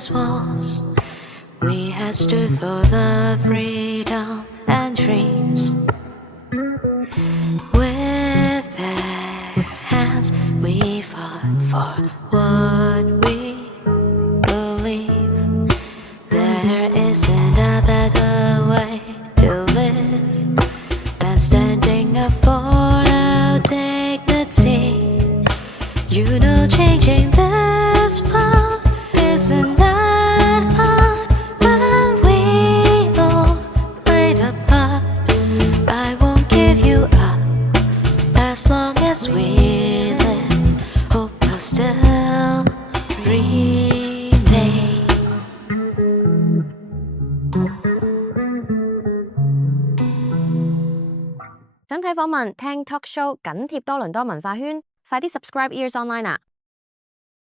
those walls. We had stood for the freedom and dreams. With bare hands, we fought for what we believe. There isn't a better way to live than standing up for our dignity. You know, changing this world isn't that hard when we all played a part. I won't give you up as long as we live. Hope will still remain. 想睇訪問、聽 talk show，緊貼多倫多文化圈，快啲 subscribe Ears Online 啊！